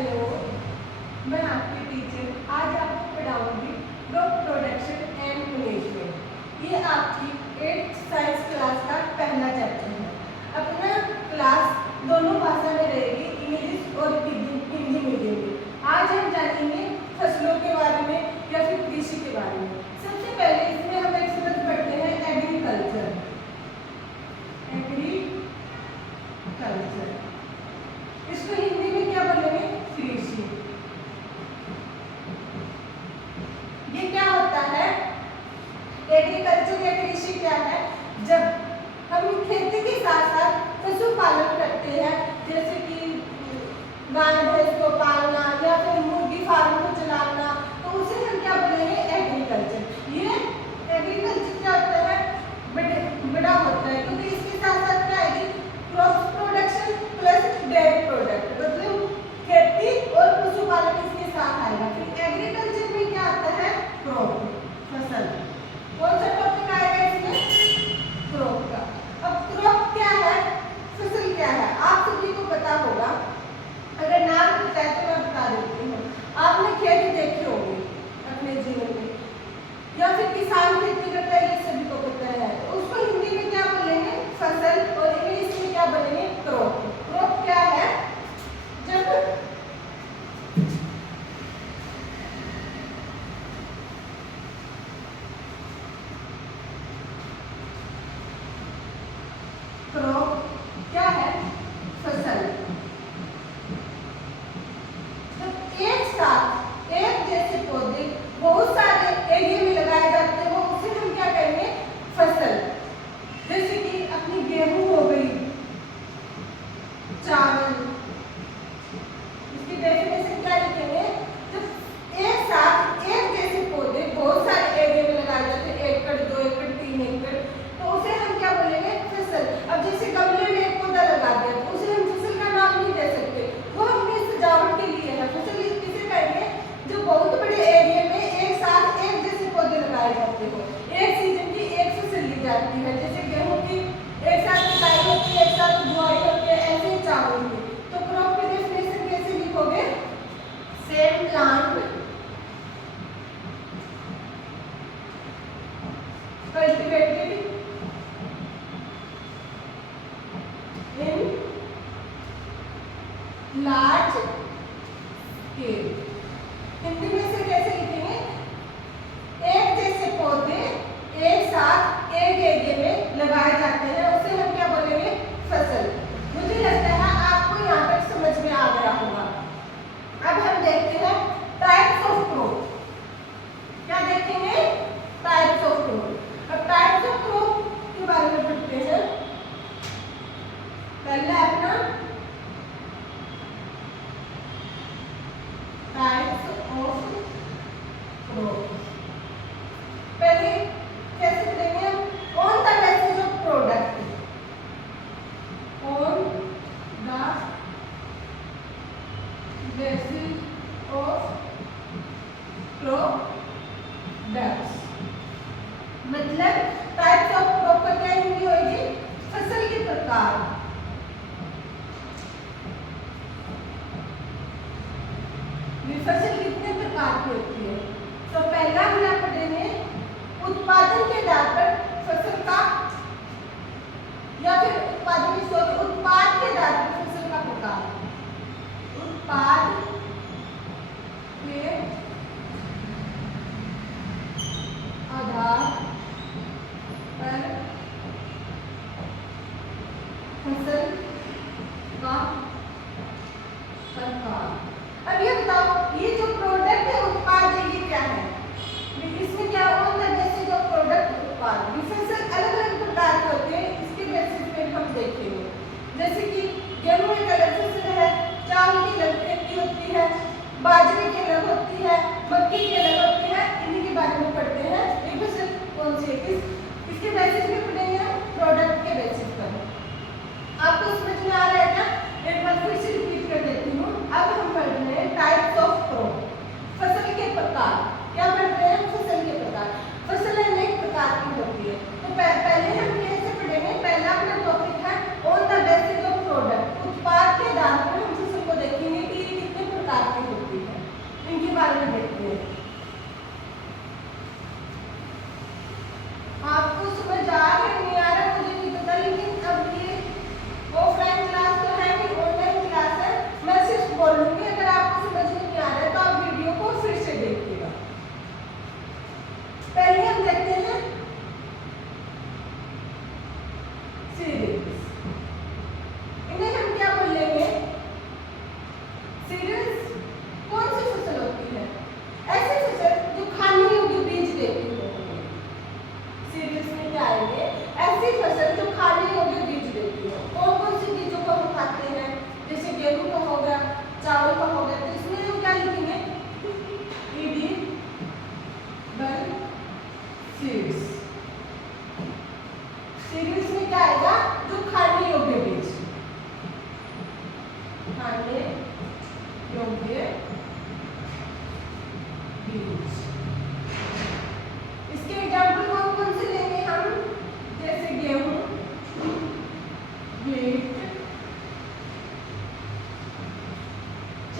Hello, मैं आपकी teacher आज आपको पढ़ाऊंगी क्रॉप प्रोडक्शन एंड मैनेजमेंट। ये आपकी 8th साइंस क्लास का पहला चैप्टर है। अपना क्लास दोनों भाषा में रहेगी, इंग्लिश और हिंदी मीडियम में। आज हम जानेंगे फसलों के बारे में या फिर कृषि के बारे में। सबसे पहले इसमें हम एक शब्द पढ़ते हैं एग्रीकल्चर। इसको हिंदी में क्या बोलेंगे? कृषि। ये क्या होता है? एग्रीकल्चर या कृषि क्या है? जब हम खेती के साथ साथ पशुपालन करते हैं, जैसे कि गाय भैंस को पालना या फिर मुर्गी फार्म को चलाना, तो उसे हम क्या बोलेंगे? एग्रीकल्चर। ये एग्रीकल्चर क्या होता है? बड़ा होता है, क्योंकि इसके साथ साथ क्या है? Crop production plus dairy product, मतलब खेती और पशुपालन इसके साथ आएगा। फिर एग्रीकल्चर में क्या आता है? क्रॉप, फसल। कौन सा टॉपिक आएगा इसमें? क्रॉप का। अब क्रॉप क्या है, फसल क्या है, आप सभी को पता होगा। अगर नाम पता है तो मैं बता देती हूँ। आपने खेती देखे होंगे अपने जीवन में, या फिर किसान खेती करता है, ये सभी को पता है। तो उसको हिंदी में क्या बोलेंगे? फसल। और इंग्लिश में क्या बोलेंगे? क्रॉप। क्रॉप क्या है? जब क्रॉप क्या है? फसल। जब एक साथ एक जैसे पौधे बहुत सारे एरिया में लगाए जाते हैं, वो उसे हम क्या कहेंगे? फसल। जैसे कि अपनी गेहूं हो गई, चावल, इसकी डेफिनेशन क्या लिखेंगे? जब एक साथ एक जैसे पौधे बहुत सारे एरिया में लगाए जाते हैं, 1 एकड़ 2 एकड़ 3 एकड़, तो उसे हम क्या बोलेंगे? फसल। अब जैसे गमले में एक पौधा लगा दिया तो उसे हम फसल का नाम नहीं दे सकते, वो हमने सजावट के लिए है। फसल किसे कहेंगे? जो बहुत बड़े एरिया में एक साथ एक जैसे पौधे लगाए जाते हो, एक सीजन की एक फसल ली जाती है। जैसे गेहूं की एक साथ कटाई होती है, एक साथ बुआई होती है, ऐसे ही चावल की। तो क्रॉप की डेफिनेशन कैसे लिखोगे? Same plant cultivated in large scale. Hindi में से कैसे लिखेंगे? एक जैसे पौधे एक साथ एक एरिया में लगाए जाते हैं, उसे हम क्या बोलेंगे? फसल। मुझे लगता है आपको यहाँ तक समझ में आ गया होगा। अब हम देखते हैं टाइप्स ऑफ क्रॉप। क्या देखेंगे? Types of crop. अब टाइप्स ऑफ क्रॉप के बारे में पढ़ते हैं। पहला अपना टाइप्स ऑफ क्रॉप। पहले कैसे पढ़ेंगे हम? On the basis of product. On the basis of products, मतलब टाइप्स ऑफ क्रॉप का क्या हिंदी होगी? फसल के प्रकार। फसल कितने प्रकार की होती है? तो पहला हम यहाँ पढ़ेंगे उत्पादन के आधार पर फसल का, या फिर उत्पाद के आधार पर फसल का प्रकार। उत्पाद के आधार पर फसल का प्रकार। अब ये बताओ, ये जो प्रोडक्ट है, उत्पाद है, ये क्या है? इसमें क्या on the basis of product उत्पाद। ये फसल अलग अलग प्रकार के होते हैं, इसके बेसिस पे हम देखेंगे। जैसे कि गेहूं एक अलग फसल है, चावल की अलग खेती होती है, बाजरे की अलग होती है, मक्की की अलग होती है। इन्हीं के बारे में पढ़ते हैं। ये फसल कौन सी है, किसके बेसिस पे पढ़ेंगे हम? प्रोडक्ट के बेसिस पर। आपको समझ में आ रहा है क्या? एक बार फिर से रिपीट कर देती हूँ। अब हम पढ़ रहे हैं टाइप्स ऑफ क्रॉप, फसल के प्रकार। क्या पढ़ रहे हैं? फसल के प्रकार। फसल अनेक प्रकार की होती है। तो पहले हम कैसे पढ़ेंगे? पहला अपना टॉपिक है on the basis of product. उत्पाद के आधार पर हम फसल को देखेंगे कि कितने प्रकार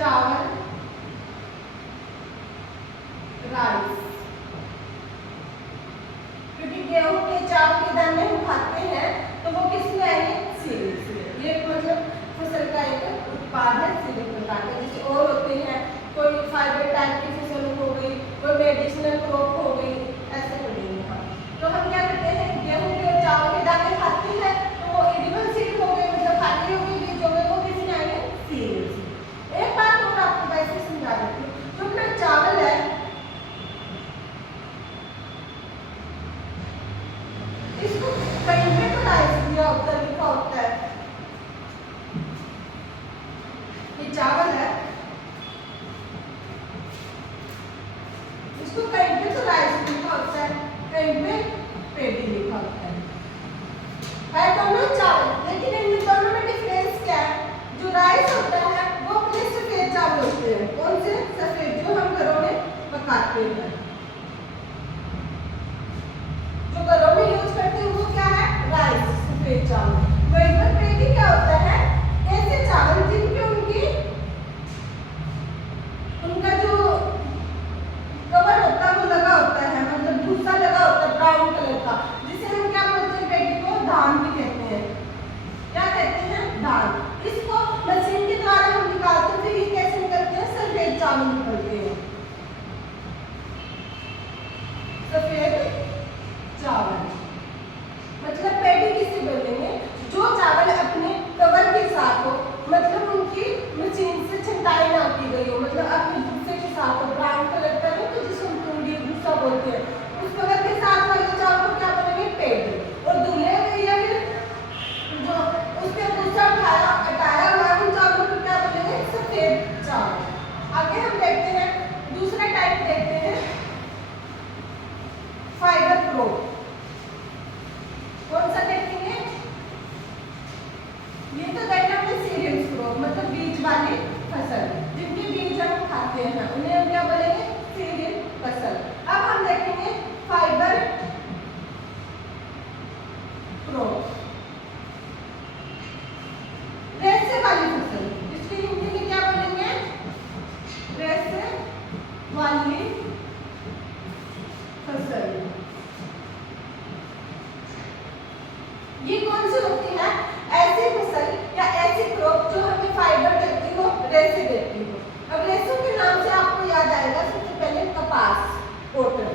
चावल, राइस, क्योंकि गेहूं के चावल के दाने हम खाते हैं तो वो किसमें आएंगे, सीरियल्स में। ये मतलब फसल का एक उत्पाद है सीरियल प्रकार का। जैसे और होते हैं, कोई फाइबर टाइप की फसल हो गई, कोई मेडिसिनल क्रॉप हो गई, ऐसे पढ़ेंगे हम। तो हम क्या करते हैं, गेहूं के और चावल के दाने खाते हैं तो वो एडिबल सीड हो गए, मतलब खाते हो गए, बीज हो गए, वो किसमें आएंगे, सीरियल्स में। एक बात और आपको वैसे समझा देती हूँ, जो अपना चावल है इसको कहीं पे तो राइस दिया होता है, लिखा होता है, ये चावल है, इसको कहीं पे तो राइस लिखा होता है, कहीं पे पेडी लिखा होता है दोनों चावल, लेकिन इन दोनों में डिफरेंस क्या है, जो राइस होता है वो अपने सफेद चावल होते हैं, कौन से, सफेद, जो हम घरों में पकाते हैं, जो घरों में यूज करते हैं वो क्या है, राइस, सफेद चावल। वहीं पर पेडी क्या होता है, ऐसे चावल जिनके उनका जो कवर होता है वो लगा होता है, मतलब भूसा लगा होता है ब्राउन कलर का, जिसे हम क्या बोलते हैं, पेडी को धान भी कहते हैं। क्या कहते हैं, धान। इसको मशीन के द्वारा हम निकालते हैं, फिर ये कैसे निकलते हैं, सफेद चावल निकलते हैं, सफेद चावल। मतलब पेडी किसे बोलेंगे, जो चावल अपने कवर के साथ हो, मतलब उनकी मशीन से छंटाई ना की गई हो, मतलब अपने भूसे के साथ हो, ब्राउन कलर का नहीं, तो जिसे हम टूंडी भूसा बोलते हैं, उस कवर के साथ वाले चावल को क्या बोलेंगे, पेडी। और धुले हुए या फिर जो उसके भूसा हटाया हुआ है उन चावलों को क्या बोलेंगे, सफेद चावल। आगे हम देखते हैं, दूसरा टाइप देखते हैं, फाइबर क्रॉप। कौन सा देखेंगे, ये तो देखा हमने सीरियल्स क्रॉप, मतलब बीज वाली फसल, जिनके बीज हम खाते हैं उन्हें हम क्या बोलेंगे, सीरियल फसल। अब हम देखेंगे फाइबर क्रॉप, रेशे वाली फसल, इसकी हिंदी में क्या बोलेंगे, रेशे वाली फसल। ये कौन सी होती है, ऐसी फसल या ऐसी क्रॉप जो हमें फाइबर देती हो, रेशे देती हो। अब रेशों के नाम से आपको याद आएगा सबसे पहले कपास, कॉटन,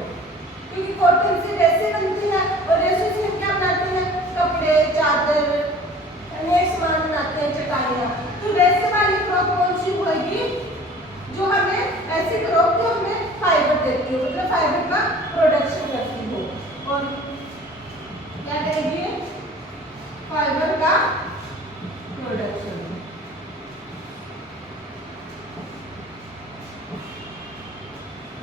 क्योंकि कॉटन से रेशे बनती है और रेशे से हम क्या बनाते हैं, कपड़े, चादर, अनेक सामान बनाते हैं, चटाइयाँ। तो रेशे वाली क्रॉप कौन सी होगी, जो हमें ऐसी क्रॉप जो हमें फाइबर देती हो, मतलब फाइबर का प्रोडक्शन करती हो, और क्या करेगी, फाइबर का प्रोडक्शन।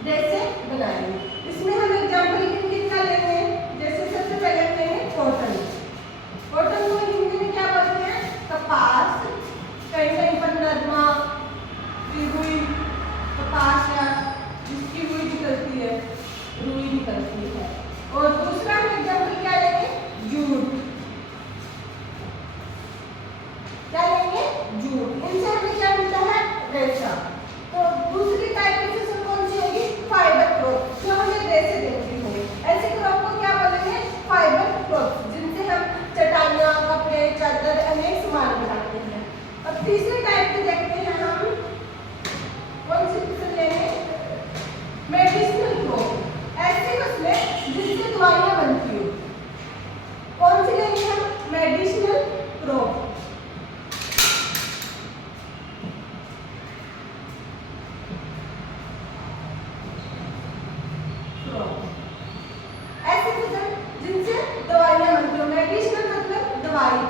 जैसे बनाएंगे, इसमें हम एग्जाम्पल कितना लेंगे, जैसे सबसे पहले लेंगे कॉटन। कॉटन को हिंदी में क्या बोलते हैं, कपास, कहीं कहीं पर नरमा, रुई, कपास या जिसकी रुई निकलती है, रुई निकलती है। और दूसरा हम एग्जाम्पल क्या लेंगे, जूट, क्या लेंगे, जूट, इनसे हमें क्या मिलता है, रेशा। तो दूसरी टाइप की फसल कौन सी होगी, फाइबर क्रॉप, जो हमें रेशे देती हो। ऐसे क्रॉप को क्या बोलेंगे, फाइबर क्रॉप, जिनसे हम चटाइयाँ, कपड़े, चादर, अनेक सामान बनाते हैं। अब तीसरे टाइप के देखते हैं हम, कौन सी फसल लेंगे, मेडिसिनल क्रॉप, ऐसी फसलें जिससे दवाइयाँ बनती हो। कौन सी लेंगे हम, मेडिसिनल क्रॉप। ऐसी फसल जिनसे दवाइयाँ बनती हो, मेडिसिनल मतलब दवाई,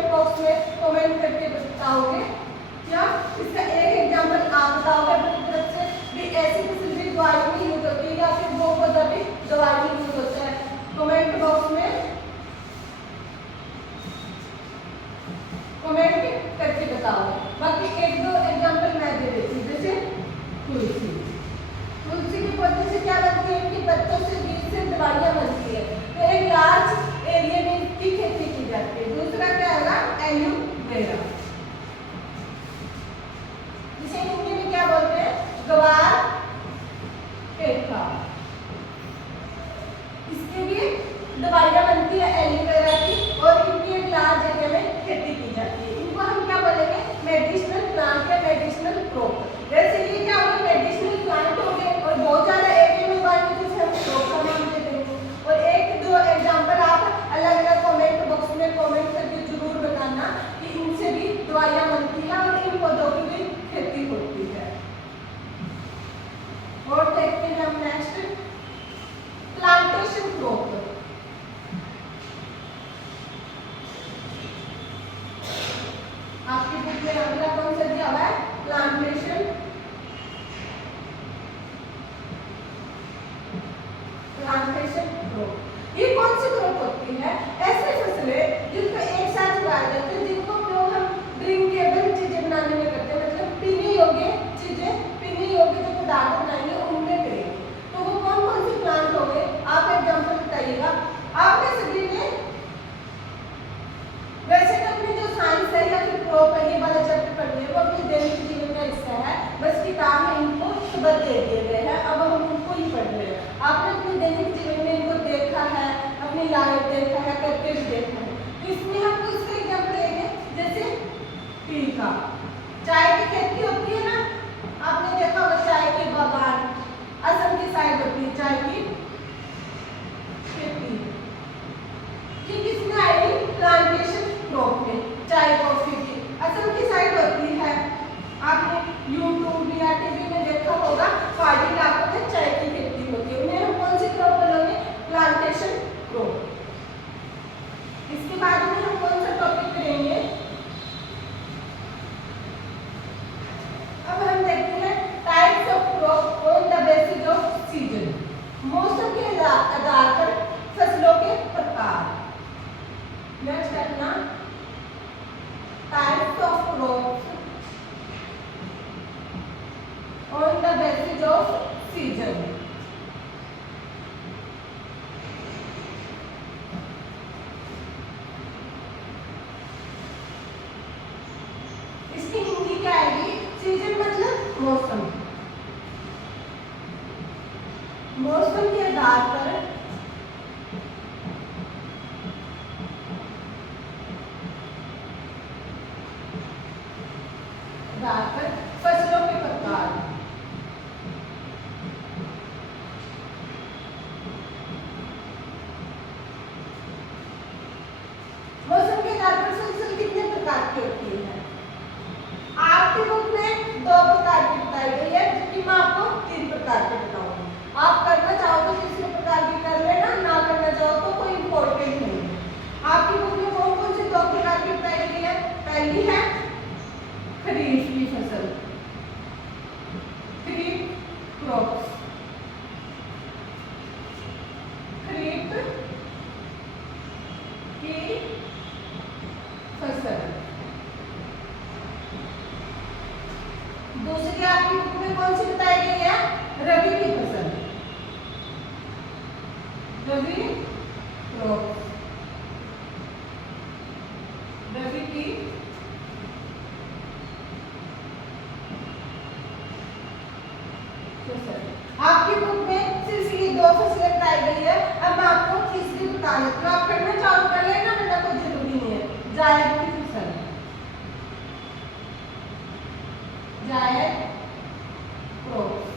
कमेंट बॉक्स में कमेंट करके बताओगे क्या इसका एक एग्जांपल आप बताओगे अपनी तरफ से भी ऐसी फसल भी दवाई में यूज होती है या फिर वो पौधा भी दवाई में यूज होता है, कमेंट बॉक्स में कमेंट करके बताओ। बाकी एक दो एग्जांपल मैं दे देती हूँ, जैसे तुलसी, तुलसी के पौधे से क्या बनती है, इनके पत्तों से बीज से दवाइयाँ बनती है, तो एक लार्ज एरिया में इसकी खेती की जाती है। दूसरा क्या होगा, एलोवेरा, जिसे हिंदी में क्या बोलते हैं, गवार पेठा, इसकी भी दवाइयाँ बनती है एलोवेरा की और इनकी एक लार्ज एरिया में खेती की जाती है। इनको हम क्या बोलेंगे, मेडिसिनल प्लांट या मेडिसिनल क्रॉप। वैसे ये क्या होगा, मेडिसिनल प्लांट हो गए और बहुत ज्यादा एरिया में उगाएंगे तो इसे हम क्रॉप का नाम दे देंगे। और एक दो एग्जांपल आप अलग अलग कमेंट बॉक्स में कमेंट करके जरूर बताना कि इनसे भी दवाइयाँ बनती है और इन पौधों की भी खेती होती है। और देखते हैं हम नेक्स्ट प्लांटेशन क्रॉप। आपकी बुक में अगला कौन सा दिया हुआ है, प्लांटेशन, प्लांटेशन क्रॉप। ये कौन सी क्रॉप होती है, ऐसे फसलें जिनको एक साथ उगाए जाते हैं, जिनको उपयोग हम ड्रिंकेबल चीजें बनाने में करते हैं, मतलब पीने योग्य चीजें, पीने योग्य जो पदार्थ बनाएंगे उनमें करेंगे। तो वो कौन कौन सी प्लांट हो गए, आप एग्जाम्पल बताइएगा। आपने सभी ने वैसे तो अपनी जो साइंस है या फिर क्रॉप है ये वाला चैप्टर पढ़ लिया, वो अपने दैनिक जीवन का हिस्सा है, बस किताब में इनको सबक दे दिए गए हैं, अब हम उनको ही पढ़ रहे हैं। आपने अपने दैनिक जीवन में इनको देखा है, अपनी लाइफ देखा है, करके भी देखा है। तो इसमें हम कुछ एग्जाम्पल लेंगे, जैसे टी का, चाय की खेती होती है ना, आपने देखा होगा चाय के बागान असम की साइड होती है चाय की खेती, ये किसमें आएगी, प्लांटेशन क्रॉप में। चाय कॉफी की असम की साइड होती है, आपने यूट्यूब या टीवी में देखा होगा, पहाड़ी इलाकों में चाय की खेती होती है, उन्हें हम कौन सी क्रॉप बोलेंगे, प्लांटेशन क्रॉप। इसके बाद में हम कौन सा टॉपिक करेंगे, अब हम देखते हैं types of crop on the basis off season, मौसम के आधार पर फसलों के प्रकार। नेक्स्ट करना types of crops on the basis off season. इसकी हिंदी क्या आएगी, सीजन मतलब मौसम, मौसम के आधार पर फसलों के प्रकार। मौसम के आधार पर फसल कितने प्रकार की होती है, आपकी बुक में 2 प्रकार की बताई गई है, जबकि मैं आपको 3 प्रकार की बताऊंगी। आप करना चाहो तो तीसरे प्रकार की कर लेना, ना करना चाहो तो कोई इम्पोर्टेंट नहीं है। आपकी बुक में कौन कौन सी 2 प्रकार की बताई गई है, पहली है खरीफ की फसल, खरीफ क्रॉप्स, खरीफ की फसल। दूसरी आपकी बुक में कौन सी बताई गई है, रबी की फसल, रबी क्रॉप्स, रबी की आपकी बुक में सिर्फ ये 2 फसलें बताई गई है। अब मैं आपको तीसरी बता देती हूँ, आप करना चाहो कर लेना, वरना कोई जरूरी नहीं है। जायद की फसल, जायद क्रॉप्स,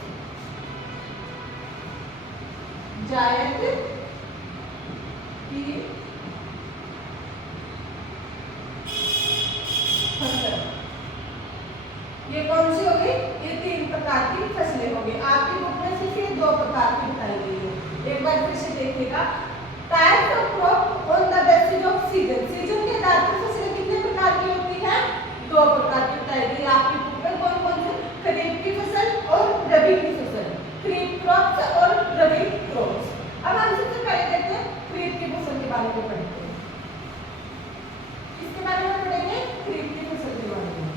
खरीफ की फसल के बारे में।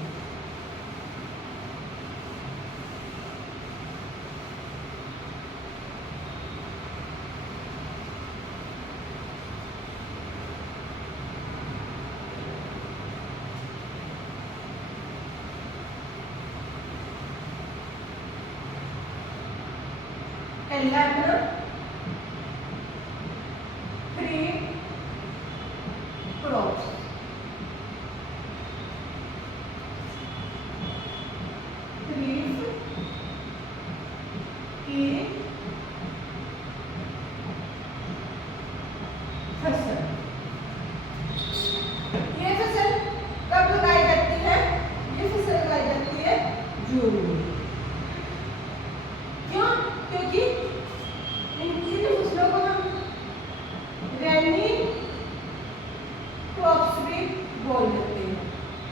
पहला अपना खरीफ क्रॉप्स, खरीफ की फसल। ये फसल कब लगाई जाती है? ये फसल लगाई जाती है जून में। क्यों? क्योंकि इनकी फसलों को हम रेनी क्रॉप्स भी बोल देते हैं।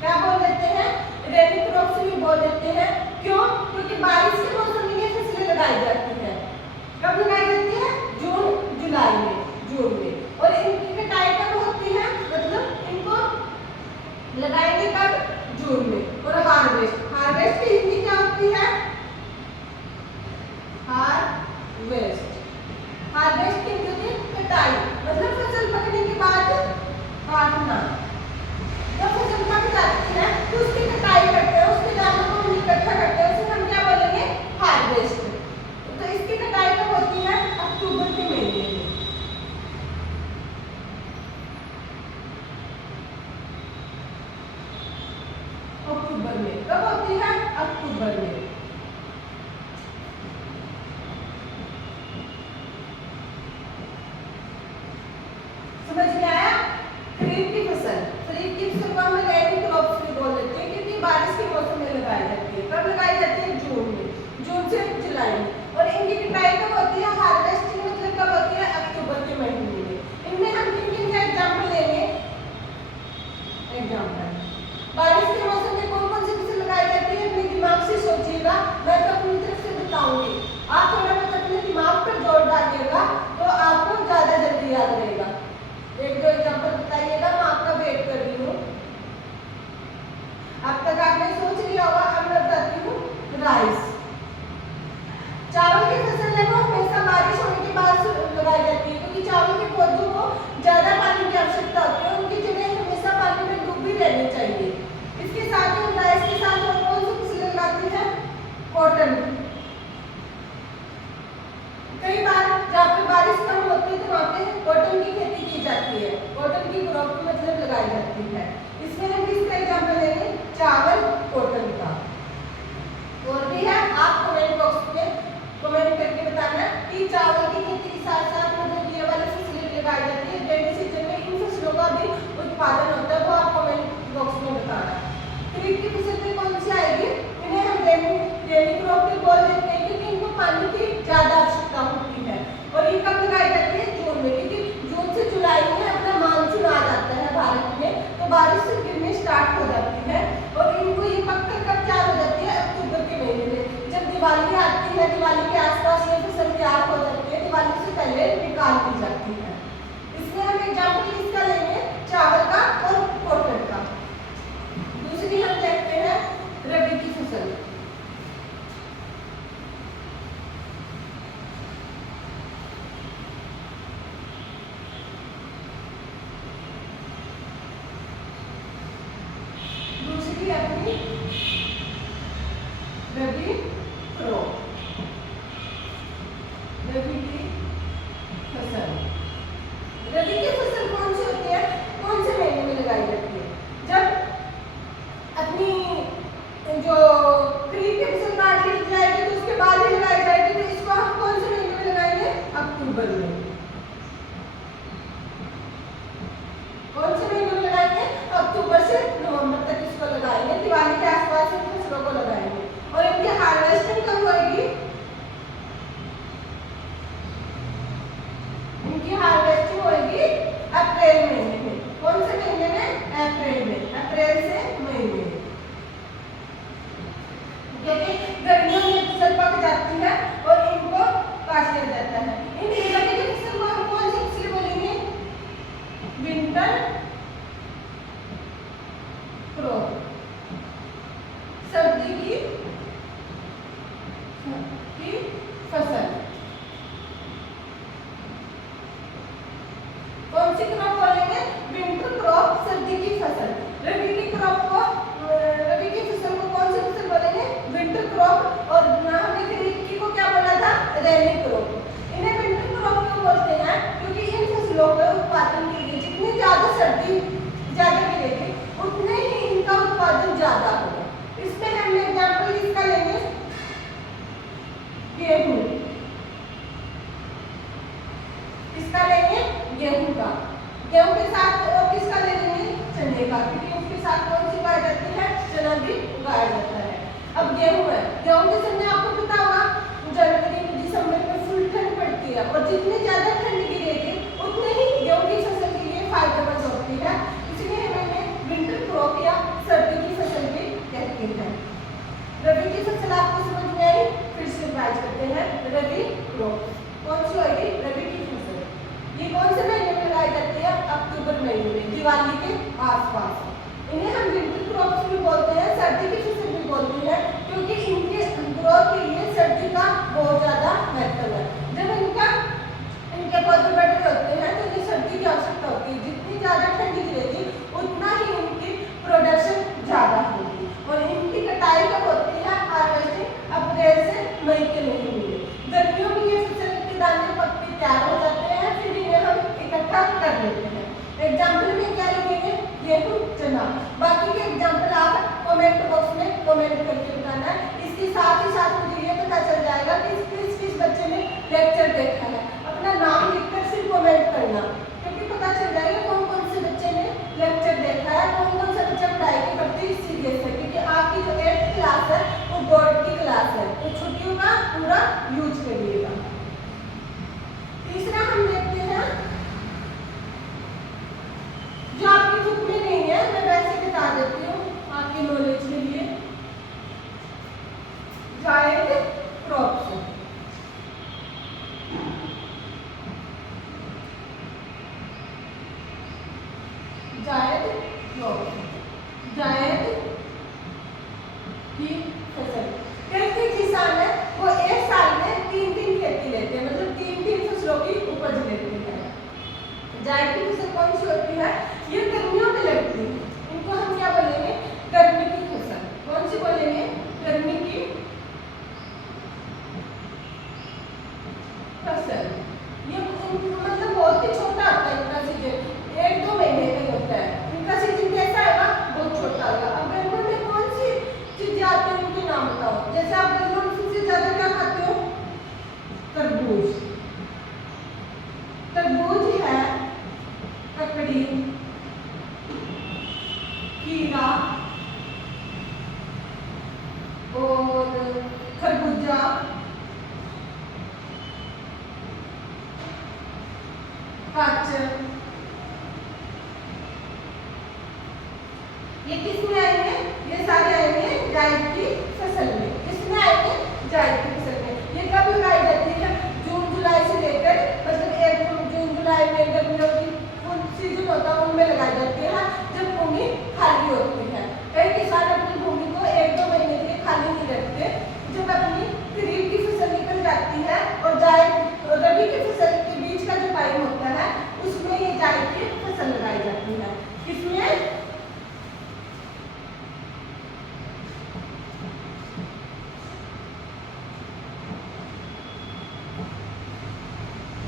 क्या बोल देते हैं? रेनी क्रॉप्स भी बोल देते हैं। क्यों? क्योंकि बारिश के मौसम में ये फसलें लगाई जाती है। कब लगाई जाती है? जून जुलाई में, जून में। और इनकी कटाई कब होती है? मतलब इनको लगाएंगे कब? जून में। और हार्वेस्ट, हार्वेस्ट की हिंदी क्या होती है? हार्वेस्ट, हार्वेस्ट की होती है कटाई, मतलब फसल पकने के बाद काटना। जब फसल पक जाती है तो उसकी कटाई करते हैं, उसके दानों को हम इकट्ठा करते हैं, उसे हम क्या बोलेंगे? हार्वेस्ट। तो इसकी कटाई कब होती है? अक्टूबर के महीने में। अक्टूबर में कब होती है? अक्टूबर में। समझ में आया? खरीफ की फसल, खरीफ की फसल को हम रेनी क्रॉप्स भी बोल देते हैं क्योंकि बारिश के मौसम में लगाई जाती है। कब लगाई जाती है? जून में, जून से जुलाई में। और इनकी कटाई कब होती है? हार्वेस्टिंग मतलब कब होती है? अक्टूबर के महीने में। इनमें हम किन का एग्जाम्पल लेंगे? एग्जाम्पल, बारिश के मौसम में कौन कौन सी फसल लगाई जाती है? अपने दिमाग से सोचिएगा, मैं तो अपनी तरफ से बताऊंगी। आप थोड़ा बहुत अपने दिमाग पर जोर डालिएगा तो आपको ज्यादा जल्दी याद रहेगा। एक दो एग्जाम्पल बताइएगा, मैं आपका वेट कर रही हूँ। अब तक आपने सोच लिया होगा, अब मैं बताती हूँ राइस। चावल की फसल है वो हमेशा बारिश होने के बाद लगाई जाती है क्योंकि चावल के पौधों को ज्यादा पानी की आवश्यकता होती है, उनकी जड़ें हमेशा पानी में डूबी रहनी चाहिए। इसके साथ ही राइस के साथ और कौन सी फसलें लगाती है? कॉटन। कई बार जहाँ पे बारिश कम होती है तो वहाँ पे कॉटन की खेती की जाती है, कॉटन की क्रॉप मतलब लगाई जाती है। इसमें हम किसका एग्जाम्पल लेंगे? चावल, कॉटन का। और भी है, आप कमेंट बॉक्स में कमेंट करके बताना कि चावल की खेती के साथ साथ मतलब ये वाली फसलें लगाई जाती है, रेनी सीजन में इन फसलों का भी उत्पादन होता है, वो आप कमेंट बॉक्स में बताना। खरीफ की फसल में कौन सी आएगी? इन्हें हम रेनी क्रॉप भी बोल देते हैं क्योंकि इनको पानी की ज्यादा आवश्यकता होती है। और ये कब लगाई जाती है? जून में, क्योंकि जून से जुलाई में अपना मानसून आ जाता है भारत में, तो बारिश गिरनी स्टार्ट हो जाती है। और इनको ये पककर कब तैयार हो जाती है? अक्टूबर के महीने में। जब दिवाली आती है, दिवाली के आसपास ये फसल तैयार हो जाती है, दिवाली से पहले निकाल दी जाती है। इसमें हम एग्जाम्पल किसका लेंगे? चावल का और सर्दी ज्यादा गिरेगी उतने ही इनका उत्पादन ज्यादा होगा। इसमें हम एग्जाम्पल किसका लेंगे, गेहूं, किसका लेंगे, गेहूं का। गेहूं के साथ और किसका ले लेंगे, चने का, क्योंकि उसके साथ कौन सी उगाई जाती है, चना भी उगाया जाता है। अब गेहूं है, गेहूं के समय आपको पता होगा जनवरी दिसंबर में फुल ठंड पड़ती है और जितनी ज्यादा ठंड गिरेगी उतने ही गेहूं की फसल के लिए फायदेमंद होती है, इसलिए हमें विंटर क्रॉप या सर्दी की फसल भी कहते हैं। रबी की फसल आपको समझ में आई, फिर से रिवाइज करते हैं। रबी क्रॉप कौन सी होगी, रबी की फसल, ये कौन से महीने में लगाई जाती है, अक्टूबर महीने में, दिवाली के आसपास। इन्हें हम विंटर क्रॉप्स भी बोलते हैं, सर्दी की फसल भी बोलते हैं, क्योंकि इनके ग्रोथ के लिए सर्दी का बहुत ज्यादा महत्व है। जब इनके पौधे बड़े होते हैं तो ये सर्दी की आवश्यकता होती है, जितनी ज्यादा ठंड गिरेगी उतना ही इनकी प्रोडक्शन ज्यादा होगी। और इनकी कटाई कब होती है, हार्वेस्टिंग अप्रैल से मई के महीने में। गर्मियों में ये फसल के दाने पक के तैयार हो जाते हैं, फिर इन्हें हम इकट्ठा कर लेते हैं। एग्जाम्पल में क्या लिखेंगे, गेहूं, चना। बाकी के एग्जाम्पल आप कमेंट बॉक्स में कमेंट करके बताना है। इसके साथ ही साथ मुझे ये पता चल जाएगा कि किस बच्चे ने लेक्चर देखा है। अपना नाम लिखकर सिर्फ कमेंट करना, क्योंकि पता चल जाएगा कौन कौन से बच्चे ने लेक्चर देखा है, कौन कौन सा बच्चा पढ़ाई के प्रति सीरियस है, क्योंकि आपकी जो 8th क्लास है वो बोर्ड की क्लास है, तो छुट्टियों का पूरा यूज करिएगा। तीसरा हम देखते हैं जो आपकी बुक में नहीं है, मैं वैसे बता देती हूँ आपकी नॉलेज के लिए। जायद क्रॉप्स, जायद क्रॉप्स, जायद की फसल। कैसे किसान है वो एक साल में 3 खेती लेते हैं, मतलब 3 फसलों की उपज लेते हैं। जायद की फसल कौन सी होती है, ये गर्मियों में लगती है, इनको हम क्या बोलेंगे, गर्मी की फसल। कौन सी बोलेंगे, गर्मी की फसल। ये मतलब बहुत ही छोटा होता है इनका सीजन, 1-2 महीने का होता है। इनका सीजन कैसा होगा, बहुत छोटा होगा। अब गर्मियों में कौन सी चीजें आती है उनके नाम बताओ। जैसे आप गर्मियों में सबसे ज्यादा क्या खाते हो, तरबूज, तरबूज है, ककड़ी, खीरा और खरबूजा, गाजर, ये किस में आएंगे, ये सारे आएंगे जायद की फसल में। किसमें आएंगे, जायद की फसल में। ये कब लगाई जाती है, जून जुलाई से लेकर, मतलब 1 जून जुलाई में गर्मियों की सीजन होता है उनमें लगाई जाती है, जब भूमि खाली होती है। कई किसान अपनी भूमि को 1-2 महीने के लिए खाली नहीं रखते। जब अपनी खरीफ की फसल निकल जाती है और जायद रबी की फसल के बीच का जो टाइम होता है उसमें ये जायद की फसल लगाई जाती है। किसमें,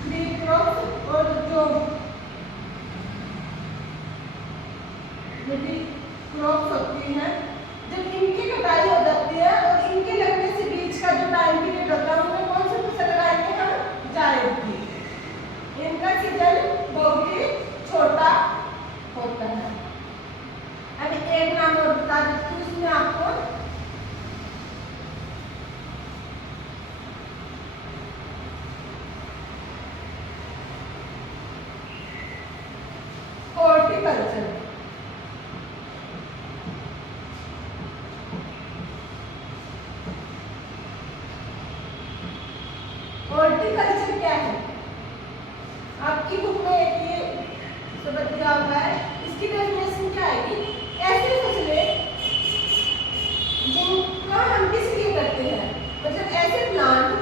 खरीफ क्रॉप और जो रबी क्रॉप्स होती है, जब इनकी कटाई हो जाती है और इनके लगने से बीच का जो टाइम पीरियड होता है उनमें कौन सी फसल लगाएंगे हम, जायद की। इनका सीजन बहुत ही छोटा होता है। अभी एक नाम और बता देती हूँ इसमें आपको, हॉर्टिकल्चर। हॉर्टिकल्चर क्या है, आपकी बुक में एक ये शब्द दिया हुआ है, इसकी डेफिनेशन क्या आएगी, ऐसी फसलें जिनका हम किस लिए करते हैं, मतलब ऐसे प्लांट